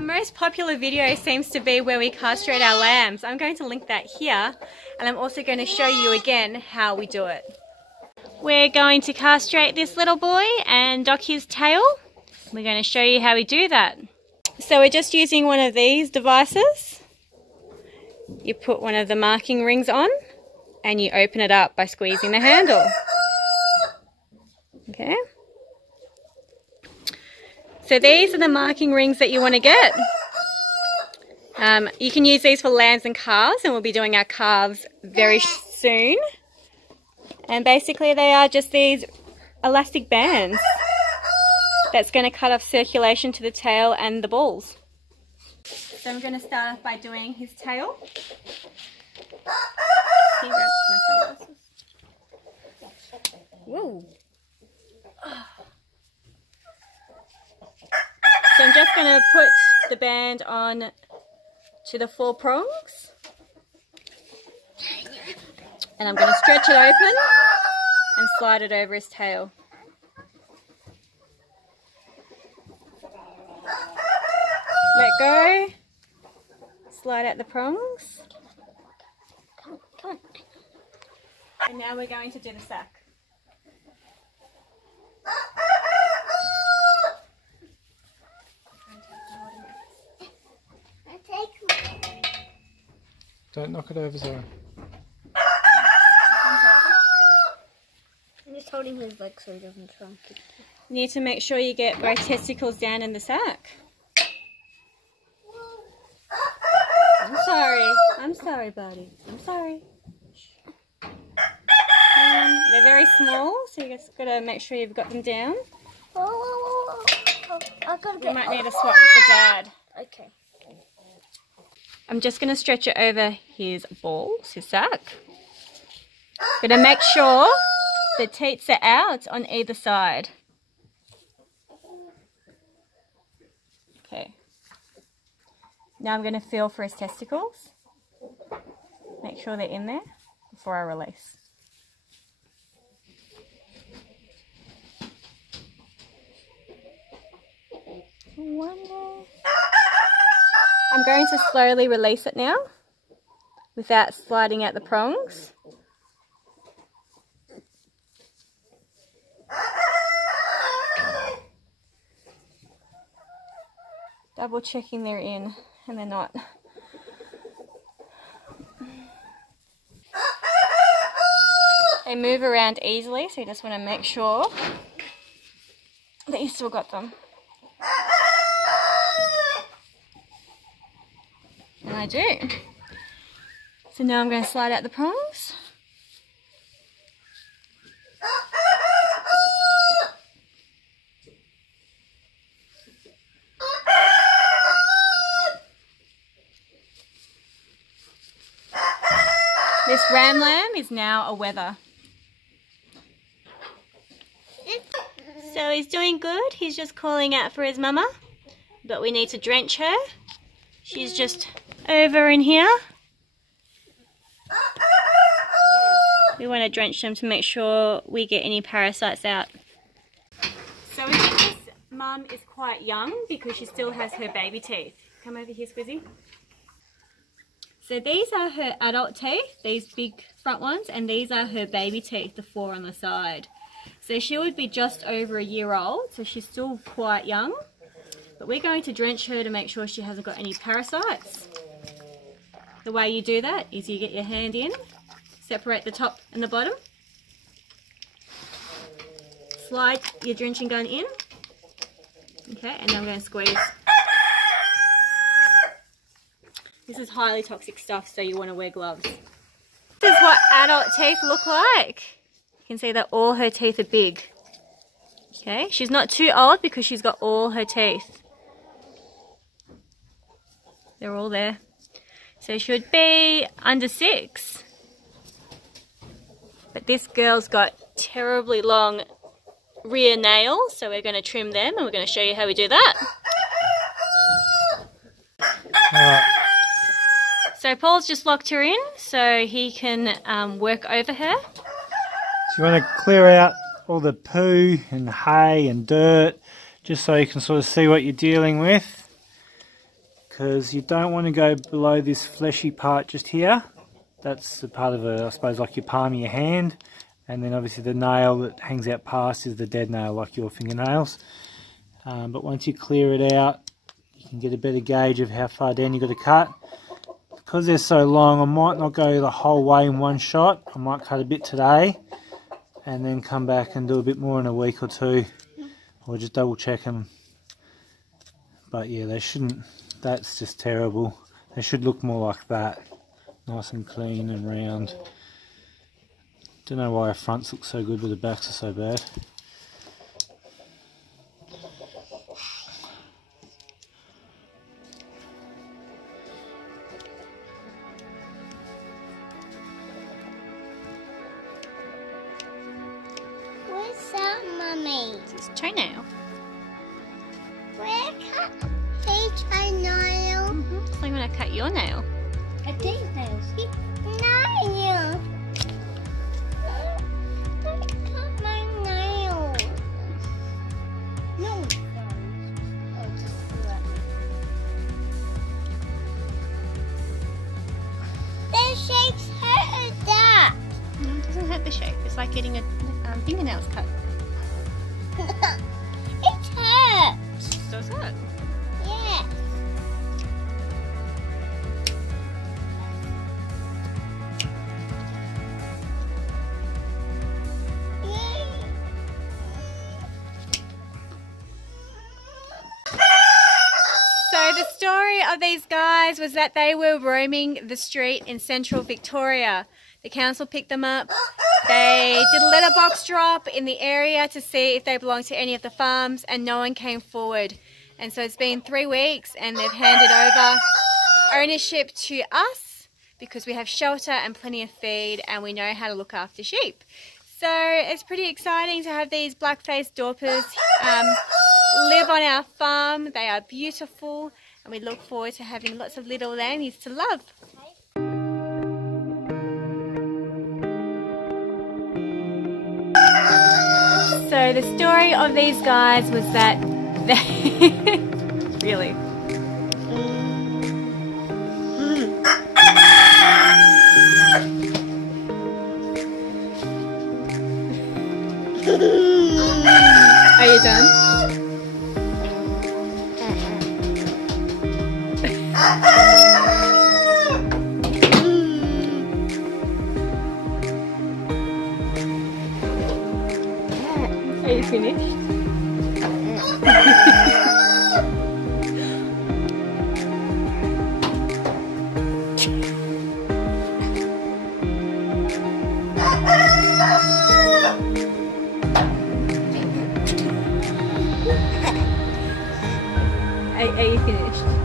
Our most popular video seems to be where we castrate our lambs. I'm going to link that here, and I'm also going to show you again how we do it. We're going to castrate this little boy and dock his tail. We're going to show you how we do that. So we're just using one of these devices. You put one of the marking rings on and you open it up by squeezing the handle. Okay. So these are the marking rings that you want to get. You can use these for lambs and calves, and we'll be doing our calves very soon. And basically they are just these elastic bands that's going to cut off circulation to the tail and the balls. So I'm going to start off by doing his tail. Whoa. So I'm just going to put the band on to the 4 prongs. And I'm going to stretch it open and slide it over his tail. Let go. Slide out the prongs. Come on. And now we're going to do the sack. Don't knock it over, Zara. I'm just holding his leg so he doesn't trunk it. You need to make sure you get both testicles down in the sack. I'm sorry, buddy. I'm sorry. They're very small, so you just gotta make sure you've got them down. Whoa. I gotta get. You might need to swap with Dad. Okay. I'm just gonna stretch it over his balls, his sack. Gonna make sure the teats are out on either side. Okay. Now I'm gonna feel for his testicles. Make sure they're in there before I release. One more. I'm going to slowly release it now without sliding out the prongs. Double checking they're in, and they're not. They move around easily, so you just want to make sure that you still got them. And I do. So now I'm going to slide out the prongs. This ram lamb is now a wether. So he's doing good. He's just calling out for his mama. But we need to drench her. She's just over in here. We want to drench them to make sure we get any parasites out. So we think this mum is quite young because she still has her baby teeth. Come over here, Squizzy. So these are her adult teeth, these big front ones, and these are her baby teeth, the 4 on the side. So she would be just over a year old, so she's still quite young. But we're going to drench her to make sure she hasn't got any parasites. The way you do that is you get your hand in, separate the top and the bottom, slide your drenching gun in, okay, and then I'm going to squeeze. This is highly toxic stuff, so you want to wear gloves. This is what adult teeth look like. You can see that all her teeth are big. Okay, she's not too old because she's got all her teeth. They're all there. So she should be under 6. But this girl's got terribly long rear nails, so we're going to trim them and we're going to show you how we do that. Alright. So Paul's just locked her in so he can work over her. So you want to clear out all the poo and hay and dirt just so you can sort of see what you're dealing with. because you don't want to go below this fleshy part just here. That's the part of I suppose, like your palm of your hand, and then obviously the nail that hangs out past is the dead nail, like your fingernails. But once you clear it out, you can get a better gauge of how far down you've got to cut. Because they're so long, I might not go the whole way in one shot. I might cut a bit today and then come back and do a bit more in a week or two, or just double check them. But yeah, they shouldn't, that's just terrible. They should look more like that, nice and clean and round. Don't know why our fronts look so good but the backs are so bad. Where's that, Mummy? It's toenail. Where cut his toenail? So I'm going to cut your nail. A toenail, see? Nail! Don't cut my nail. No, oh, just do that. The shapes hurt that. No, it doesn't hurt the shape. It's like getting a fingernails cut. It hurts. Does it? Yes. So the story of these guys was that they were roaming the street in central Victoria. The council picked them up. They did a letterbox drop in the area to see if they belonged to any of the farms, and no one came forward. And so it's been 3 weeks and they've handed over ownership to us because we have shelter and plenty of feed and we know how to look after sheep. So it's pretty exciting to have these black-faced Dorpers live on our farm. They are beautiful and we look forward to having lots of little lammies to love. So the story of these guys was that they really Are you done? Are you finished? Are you finished?